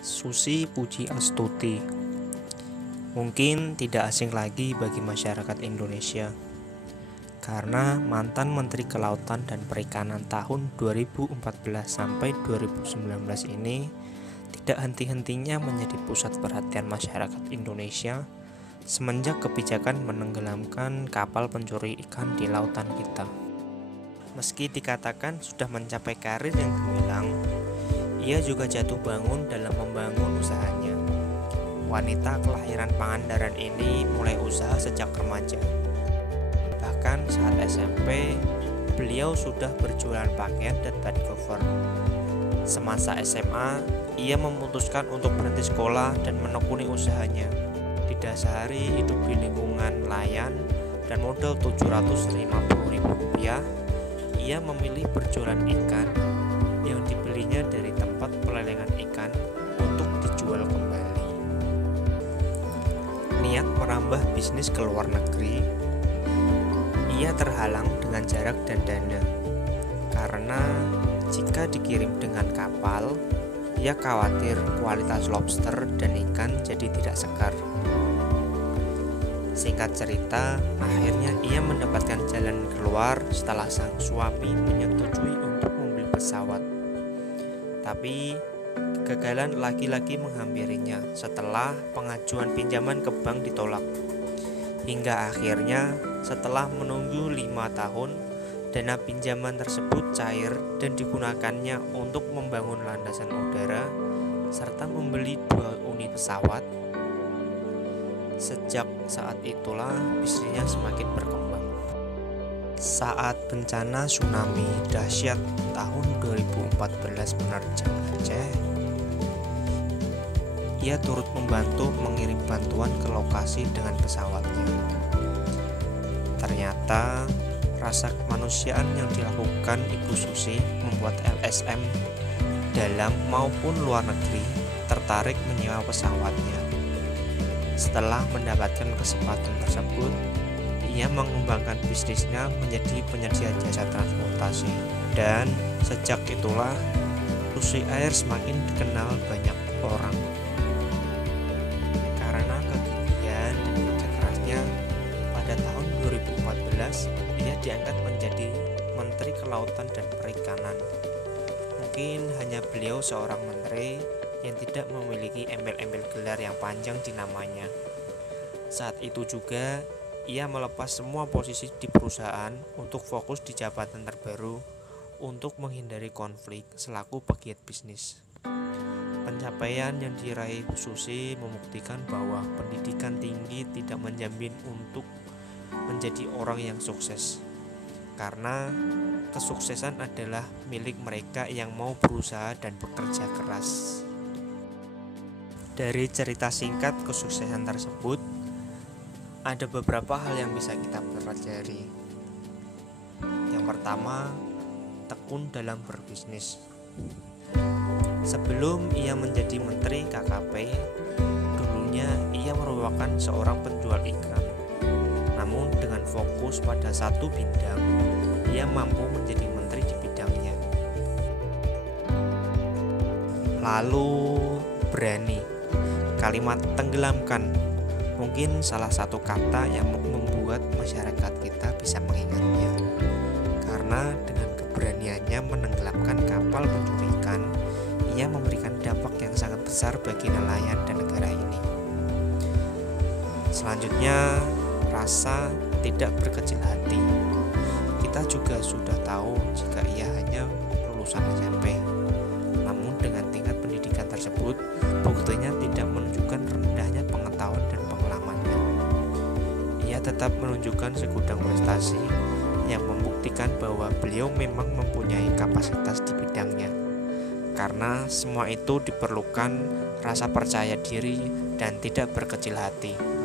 Susi Pujiastuti mungkin tidak asing lagi bagi masyarakat Indonesia karena mantan Menteri Kelautan dan Perikanan tahun 2014 sampai 2019 ini tidak henti-hentinya menjadi pusat perhatian masyarakat Indonesia semenjak kebijakan menenggelamkan kapal pencuri ikan di lautan kita. Meski dikatakan sudah mencapai karir yang gemilang, ia juga jatuh bangun dalam membangun usahanya. Wanita kelahiran Pangandaran ini mulai usaha sejak remaja. Bahkan saat SMP, beliau sudah berjualan pakaian dan body cover. Semasa SMA, ia memutuskan untuk berhenti sekolah dan menekuni usahanya. Didasari hidup di lingkungan nelayan dan modal Rp750.000, ia memilih berjualan ikan yang dibelinya dari tempat pelelangan ikan untuk dijual kembali. Niat merambah bisnis ke luar negeri, ia terhalang dengan jarak dan dana. Karena jika dikirim dengan kapal, ia khawatir kualitas lobster dan ikan jadi tidak segar. Singkat cerita, akhirnya ia mendapatkan jalan keluar setelah sang suami menyetujui untuk membeli pesawat. Tapi kegagalan lagi-lagi menghampirinya setelah pengajuan pinjaman ke bank ditolak. Hingga akhirnya setelah menunggu 5 tahun, dana pinjaman tersebut cair dan digunakannya untuk membangun landasan udara serta membeli 2 unit pesawat. Sejak saat itulah bisnisnya semakin berkembang. Saat bencana tsunami dahsyat tahun 2014 menerjang Aceh, ia turut membantu mengirim bantuan ke lokasi dengan pesawatnya. Ternyata rasa kemanusiaan yang dilakukan Ibu Susi membuat LSM dalam maupun luar negeri tertarik menyewa pesawatnya. Setelah mendapatkan kesempatan tersebut, ia mengembangkan bisnisnya menjadi penyedia jasa transportasi. Dan sejak itulah Susi Air semakin dikenal banyak orang. Karena kegigihan dan kerja kerasnya, pada tahun 2014 ia diangkat menjadi Menteri Kelautan dan Perikanan. Mungkin hanya beliau seorang menteri yang tidak memiliki embel-embel gelar yang panjang di namanya. Saat itu juga ia melepas semua posisi di perusahaan untuk fokus di jabatan terbaru untuk menghindari konflik selaku pegiat bisnis. Pencapaian yang diraih Bu Susi membuktikan bahwa pendidikan tinggi tidak menjamin untuk menjadi orang yang sukses, karena kesuksesan adalah milik mereka yang mau berusaha dan bekerja keras. Dari cerita singkat kesuksesan tersebut, ada beberapa hal yang bisa kita pelajari. Yang pertama, tekun dalam berbisnis. Sebelum ia menjadi Menteri KKP, dulunya ia merupakan seorang penjual ikan. Namun dengan fokus pada satu bidang, ia mampu menjadi menteri di bidangnya. Lalu berani. Kalimat tenggelamkan mungkin salah satu kata yang membuat masyarakat kita bisa mengingatnya. Karena dengan keberaniannya menenggelamkan kapal pencuri ikan, ia memberikan dampak yang sangat besar bagi nelayan dan negara ini. Selanjutnya, rasa tidak berkecil hati. Kita juga sudah tahu jika ia hanya lulusan SMP. Namun dengan tingkat pendidikan tersebut, buktinya tidak menunjukkan rendahnya pengetahuan dan pengalamannya. Ia tetap menunjukkan segudang prestasi yang membuktikan bahwa beliau memang mempunyai kapasitas di bidangnya. Karena semua itu diperlukan rasa percaya diri dan tidak berkecil hati.